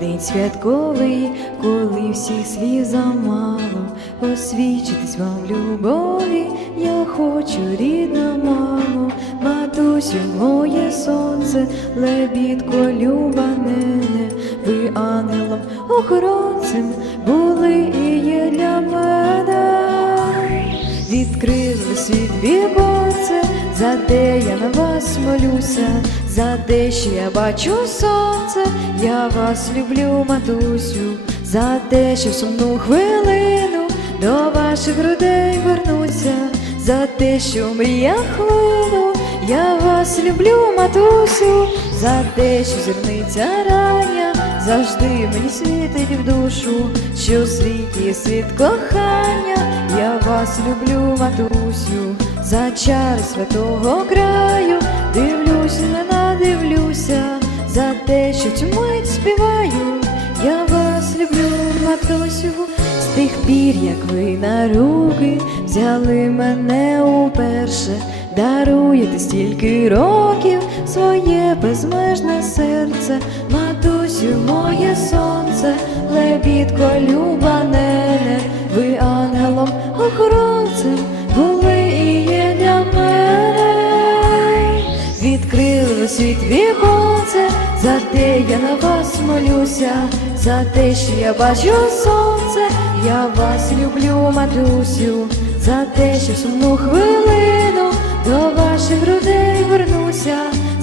день святковий, коли всіх слів замало, освічитись вам любові, я хочу, рідна мамо, матусю, моє сонце, лебідко, люба нене, ви ангелом охоронцем були і є для мене. Відкрили світ віконце, за те я на вас молюся, за те, що я бачу сонце, я вас люблю, матусю, за те, що сумну хвилину до ваших грудей вернуся, за те, що в мріях хвилину, я вас люблю, матусю, за те, що зірниця рання завжди мені світить в душу, що в світі світ кохання, я вас люблю, матусю, за чар святого краю, дивлюсь, не надивлюся, за те, що цю мить співаю, я вас люблю, матусю, з тих пір, як ви на руки взяли мене уперше, даруєте стільки років своє безмежне серце, матусю, моє сонце, лебідко, люба нене, ви ангелом охоронцем були і є для мене. Відкрили світ віконце, за те я на вас молюся, за те, що я бачу сонце, я вас люблю, матусю, за те, що сумну хвилину до ваших грудей вернуся,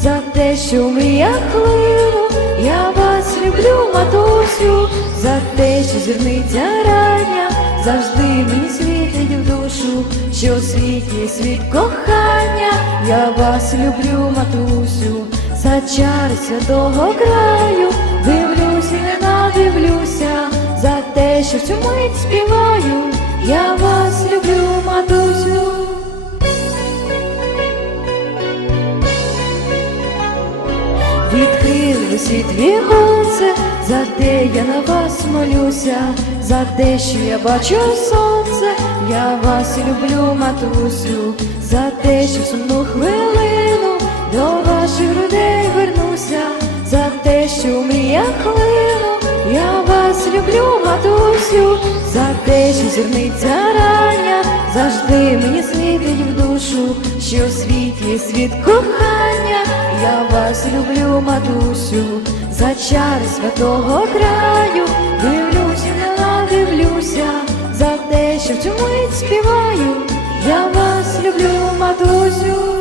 за те, що мріях хвилину, я вас люблю, матусю, за те, що зірниця рання завжди мені світить в душу, що в світі світ кохання, я вас люблю, матусю, за чари святого краю, дивлюсь і не надивлюся, за те, що в цю мить співаю, я вас Ви світ віконце, за те я на вас молюся, за те, що я бачу сонце, я вас люблю, матусю, за те, що в сумну хвилину до ваших грудей вернуся, за те, що в мріях хвилину, я вас люблю, матусю, за те, що зірниця рання. Завжди мені світить в душу, що в світі світ кохання вас люблю, матусю, за чар святого краю, дивлюся, не дивлюся, за те, що в цю мить співаю, я вас люблю, матусю.